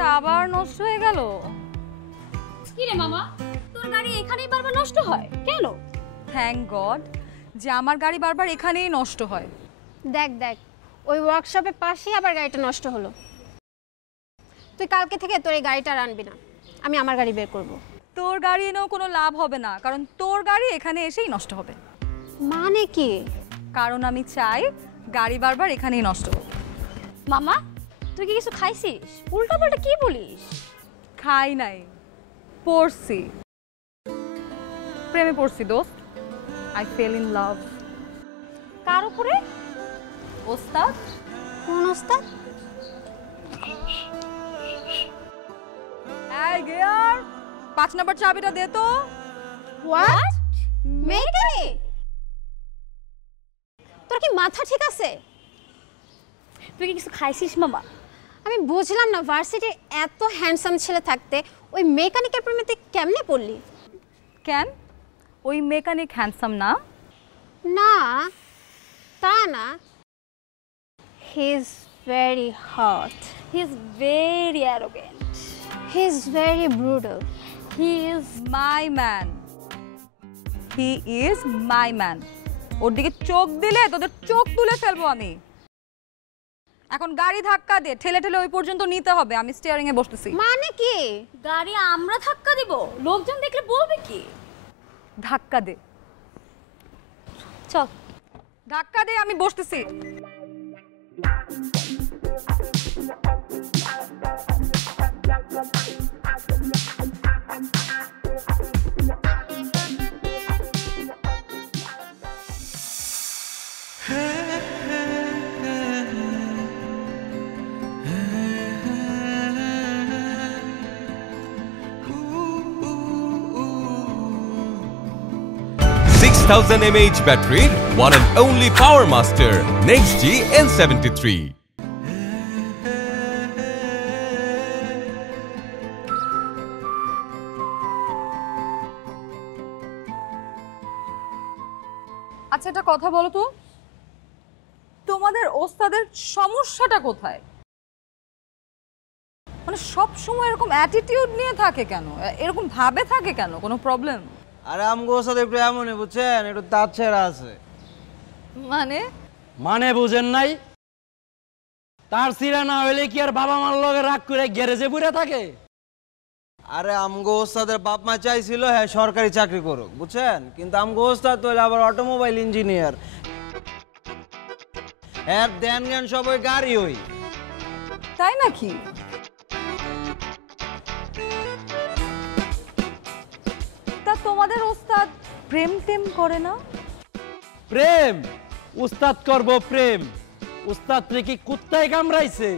গাড়িটা আবার নষ্ট হয়ে গেল। কি রে মামা, তোর গাড়ি এখানেই বারবার নষ্ট হয় কেন? থ্যাংক গড যে আমার গাড়ি বারবার এখানেই নষ্ট হয়। দেখ দেখ, ওই ওয়ার্কশপের পাশেই আবার গাড়িটা নষ্ট হলো। তুই কালকে থেকে তোর এই গাড়িটা আর আনবি না, আমি আমার গাড়ি বের করব। তোর গাড়ি এনেও কোনো লাভ হবে না, কারণ তোর গাড়ি এখানে এসেই নষ্ট হবে। মানে কি? কারণ আমি চাই গাড়ি বারবার এখানেই নষ্ট হোক। মামা, তুই কি কিছু খাইছিস? উল্টা পাল্টা কি বলিস? খাই নাই, পড়ছি, প্রেমে পড়ছি দোস্ত। I fell in love. কার উপরে? ওস্তাদ। কোন ওস্তাদ? এই গিয়ার 5 নম্বর চাবিটা দে তো। হোয়াট? মেকানিক? তোর কি মাথা ঠিক আছে? তুই কি কিছু খাইছিস মামা? আমি বুঝলাম না, ভার্সিটির এত হ্যান্ডসাম ছেলে থাকতে ওই মেকানিকের প্রেমে তুই কেমনে পড়লি? কেন ওই মেকানিক হ্যান্ডসাম না? না, তা না। He is very hot, he is very arrogant, he is very brutal, he is my man, he is my man. ওর দিকে চোখ দিলে তোদের চোখ তুলে ফেলবো আমি। এখন গাড়ি ধাক্কা দে, ঠেলে ঠেলে ওই পর্যন্ত নিতে হবে। আমি স্টিয়ারিং এ বসতেছি। মানে কি? গাড়ি আমরা ধাক্কা দিব? লোকজন দেখলে বলবে কি? ধাক্কা দে, চল ধাক্কা দে, আমি বসতেছি। mAh battery, one and only Power Master, NextG N73. আচ্ছা একটা কথা বলো তো, তোমাদের ওস্তাদের সমস্যাটা কোথায়? মানে সব সময় এরকম অ্যাটিটিউড নিয়ে থাকে কেন? এরকম ভাবে থাকে কেন? কোনো প্রবলেম? আরে আমগো সাথে একটু এমনই বুঝছেন, একটু তার ছেড়া আছে। মানে বুঝেন নাই? তার সিরা না হইলে কি আর বাবা মার লগে রাগ করে গ্যারেজে পুরে থাকে? আরে আমগো ওস্তাদের বাপ মা চাইছিল হ্যাঁ সরকারি চাকরি করুক বুঝছেন, কিন্তু আমগো ওস্তাদ তো হইলো আবার অটোমোবাইল ইঞ্জিনিয়ার। হ্যাঁ দেন জ্ঞান সব ওই গাড়ি ওই। তাই নাকি? তা তোমাদের ওস্তাদ প্রেম টেম করে না? প্রেম? উস্তাদ করব প্রেম? উস্তাদ কি কুত্তায় কামড়াইছে?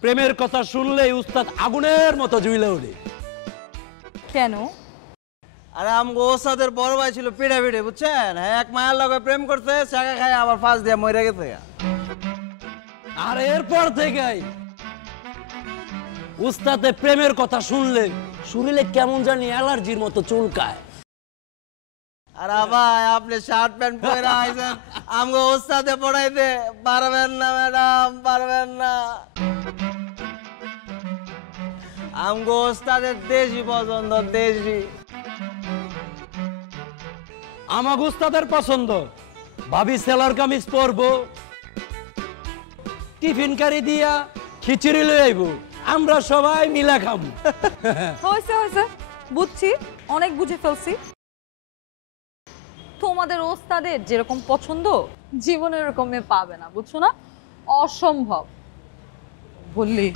প্রেমের কথা শুনলেই উস্তাদ আগুনের মতো জ্বলে ওঠে। কেন? আরে আমগো ওস্তাদের বড় ভাই ছিল পিঠে পিঠে বুঝছেন, হ্যাঁ এক মায়ের লগে প্রেম করতে চাকা খায় আবার ফাঁস দিয়ে মরে গেছে। আর এরপর থেকেই উস্তাদে প্রেমের কথা শুনলে শরীরে কেমন জানি অ্যালার্জির মতো চুলকায়। আরে ভাই আপনি শার্ট প্যান্ট পরে আইছেন, আমগো ওস্তাদে পড়াইতে পারবেন না ম্যাডাম, পারবেন না। আমগো ওস্তাদের দেশি পছন্দ, দেশি। আমার উস্তাদের পছন্দ ভাবি সেলার কামিজ পরবো, টিফিন কারি দিয়া খিচুড়ি লই আইবো, আমরা সবাই মিলা খাবো। হয়েছে হয়েছে, বুঝছি, অনেক বুঝে ফেলছি। তোমাদের ওস্তাদের যেরকম পছন্দ জীবনে এরকম মেয়ে পাবে না, বুঝছো না? অসম্ভব বললি।